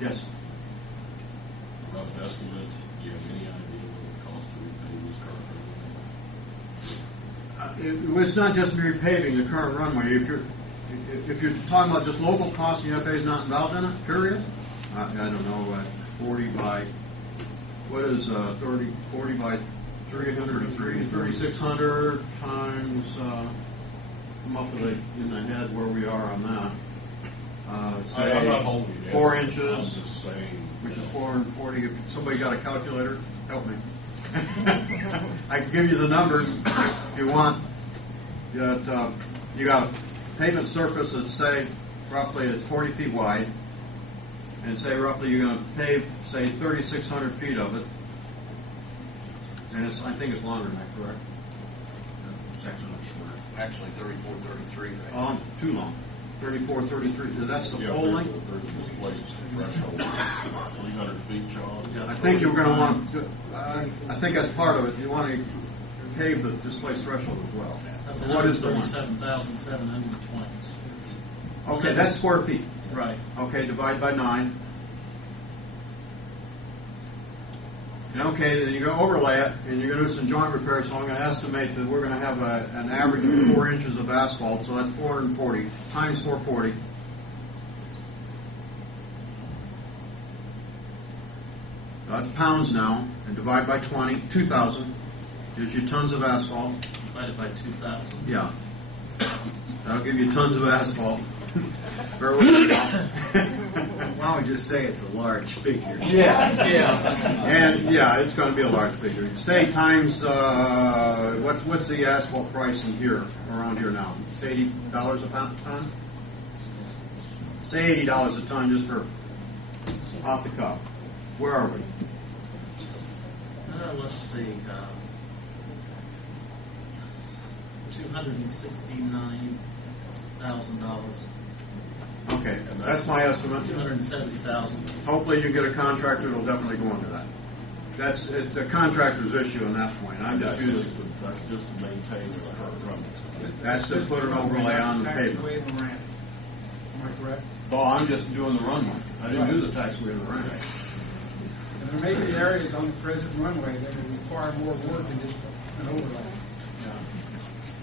Yes. Rough estimate, do you have any idea what it costs to repave this current roadway? It's not just repaving the current runway. If you're talking about just local costs, the FAA is not involved in it, period. I don't know, 40 by, what is 40 by 300 or 3,600 times, come up with in the head where we are on that. I'm not holding you. 4 inches, I'm just saying. which is 440. If somebody got a calculator, help me. I can give you the numbers if you want. You got a pavement surface that's, say, roughly it's 40 feet wide, and say roughly you're going to pave, say, 3,600 feet of it, and I think it's longer than that, correct? It's actually shorter. Actually, 34, 33. Right? Oh, too long. 34, 33. That's the full length. There's a displaced threshold, 300 feet, John. I think you're going to want to. I think that's part of it. You want to pave the displaced threshold as well. That's What is the one? 137,720. Okay, that's square feet. Right. Okay, divide by 9. And okay, then you're going to overlay it, and you're going to do some joint repairs. So I'm going to estimate that we're going to have an average of 4 inches of asphalt. So that's 440 times 440. That's pounds now, and divide by 20, 2,000. Gives you tons of asphalt. Divided by 2,000. Yeah. That'll give you tons of asphalt. Bear with me now. Why don't we just say it's a large figure? Yeah. And yeah, it's going to be a large figure. Say times, what's the asphalt price in here, around here now? Say $80 a ton? Say $80 a ton just for off the cuff. Where are we? Let's see. $269,000. Okay, that's my estimate. 270,000. Hopefully you get a contractor that'll definitely go into that. It's a contractor's issue on that point. I'm just using That's just to maintain this current run. that's to put an overlay on the pavement. Taxiway and the ramp. Am I correct? Oh, I'm just doing the runway. I didn't do the taxiway and the ramp. And there may be areas on the present runway that will require more work than just an overlay.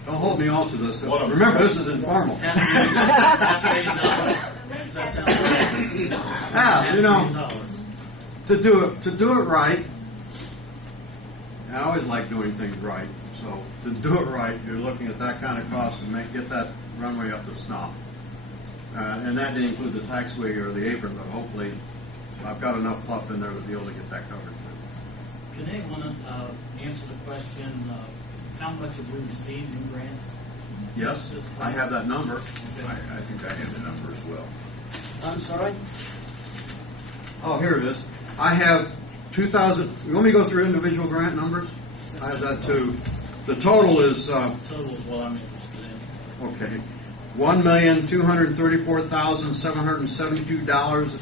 Don't hold me all to this. What Remember, this is informal. $500,000. That sounds right. Yeah, you know, $500,000. to do it right. I always like doing things right. So to do it right, you're looking at that kind of cost to get that runway up to snuff. And that didn't include the taxiway or the apron, but hopefully I've got enough fluff in there to be able to get that covered. Can anyone answer the question, how much have we received in grants? Yes, I have that number. I think I have the number as well. I'm sorry? Oh, here it is. I have 2,000. You want me to go through individual grant numbers? I have that too. The total is Total is what I'm interested in. okay, $1,234,772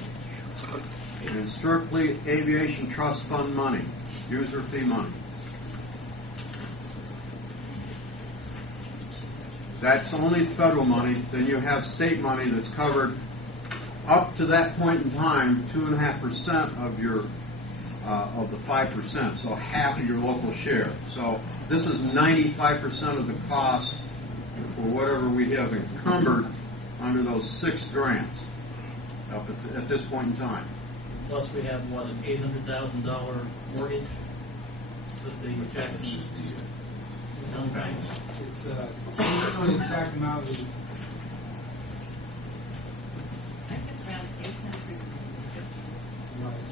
in strictly aviation trust fund money, user fee money. That's only federal money. Then you have state money that's covered up to that point in time, 2.5% of your of the 5%, so half of your local share. So this is 95% of the cost for whatever we have encumbered under those 6 grants up at this point in time. Plus we have, what, an $800,000 mortgage with the Jackson Town Bank. It's not the exact amount of the I think it's around 850.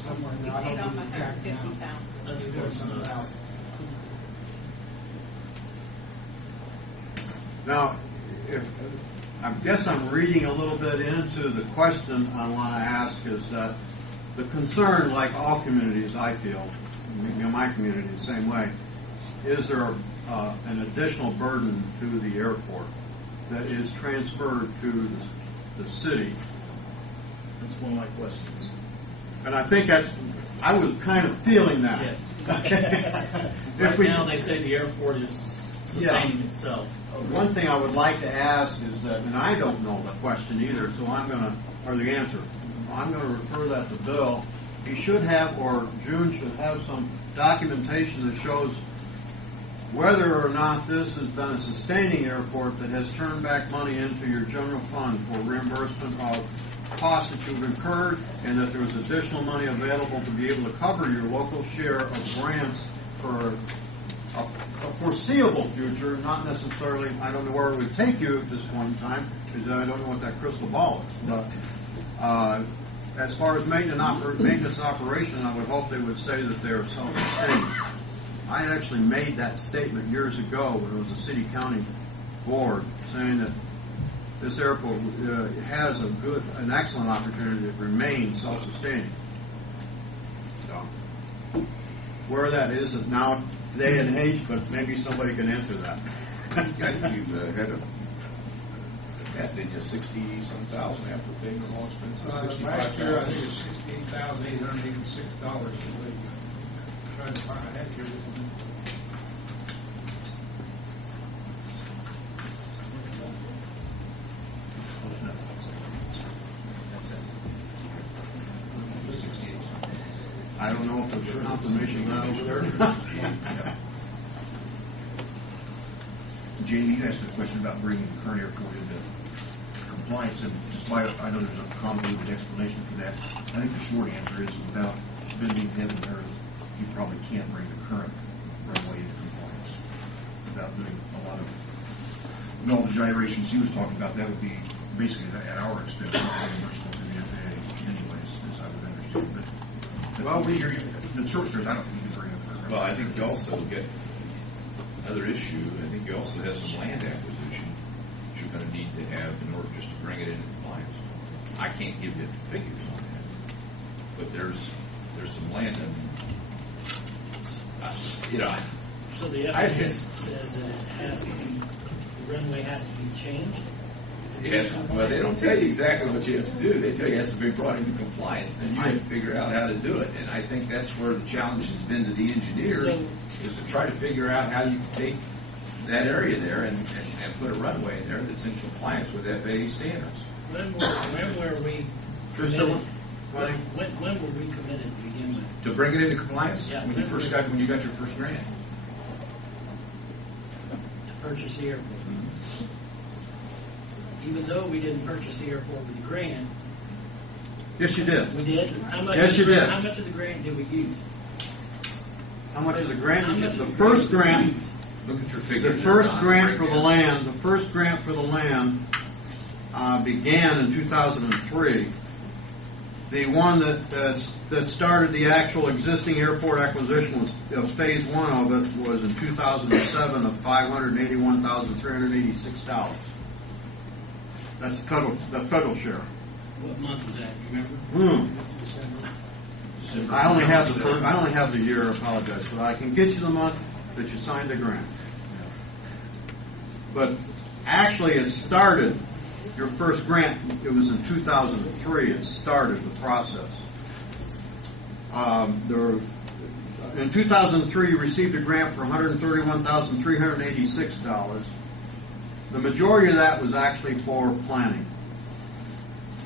somewhere in We there. I paid don't off know the exact amount. 150,000. That's close enough. Now, I guess I'm reading a little bit into the question I want to ask is that the concern, like all communities, I feel, my community the same way, is there an additional burden to the airport that is transferred to the city? That's one of my questions. And I think I was kind of feeling that. Yes. Okay. Right now they say the airport is sustaining itself. One thing I would like to ask is that, and I don't know the question either, so or the answer. I'm going to refer that to Bill. He should have, or June should have, some documentation that shows whether or not this has been a sustaining airport that has turned back money into your general fund for reimbursement of costs that you've incurred, and that there was additional money available to be able to cover your local share of grants for a foreseeable future, not necessarily, I don't know where it would take you at this point in time, because I don't know what that crystal ball is. But as far as maintenance operation, I would hope they would say that they're self-sustaining. I actually made that statement years ago when it was a city-county board, saying that this airport has an excellent opportunity to remain self-sustaining. So, where that is now, day and age, but maybe somebody can answer that. I think you've had didn't you, 60-some thousand after paying the more expenses? Last year, I think it was $68,886. Trying to find a head here. I don't know if there's confirmation of that over there. Jamie, you asked a question about bringing the current airport into compliance, and despite, I know there's a convoluted explanation for that. I think the short answer is, without bending heaven and earth, you probably can't bring the current runway into compliance without doing a lot of, and all the gyrations he was talking about. That would be basically at our expense, not reimbursable to the FAA anyways, as I would understand. But well, the short story is, I don't think you can bring it current. Well, I think you also get another issue. I think you also have some land acquisition that you're going to need to have in order just to bring it into compliance. I can't give you figures on that, but there's some land, and So the FAA says that it has to be, the runway has to be changed? Yes, well, they don't tell you exactly what you have to do. They tell you it has to be brought into compliance. Then you have to figure out how to do it. And I think that's where the challenge has been to the engineers, is to try to figure out how you can take that area there and put a runway in there that's in compliance with FAA standards. When were we committed? When were we committed to begin with? To bring it into compliance? Yeah. When you got your first grant. To purchase the airport. Even though we didn't purchase the airport with the grant. Yes, you did. We did? Yes, you did. How much of the grant did we use? How much of the grant? The first grant. Look at your figures. The first grant for the land. The first grant for the land began in 2003. The one that started the actual existing airport acquisition was phase one of it was in 2007 of $581,386. That's the federal share. What month was that? You remember? I only have the year. I apologize, but I can get you the month that you signed the grant. But actually, it started. Your first grant, it was in 2003. It started the process. In 2003, you received a grant for $131,386. The majority of that was actually for planning.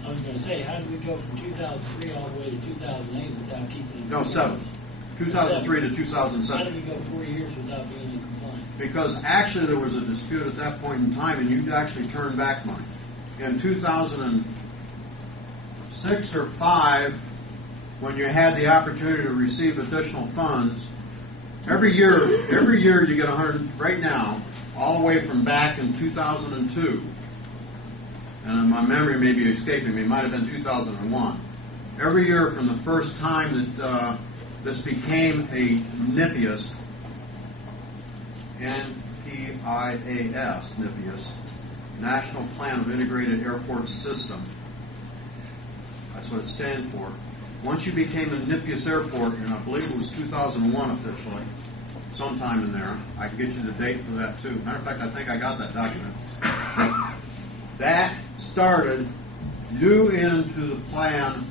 I was going to say, how did we go from 2003 all the way to 2008 without keeping it? No, 2003 to 2007. How did we go 4 years without being in compliance? Because actually there was a dispute at that point in time, and you actually turned back money. In 2006 or 5, when you had the opportunity to receive additional funds, every year you get 100. Right now, all the way from back in 2002, and my memory may be escaping me, it might have been 2001. Every year from the first time that this became a NIPIAS, N-P-I-A-S, NIPIAS, National Plan of Integrated Airport System. That's what it stands for. Once you became a NIPIAS airport, and I believe it was 2001 officially, sometime in there, I can get you the date for that too. Matter of fact, I think I got that document. That started you into the plan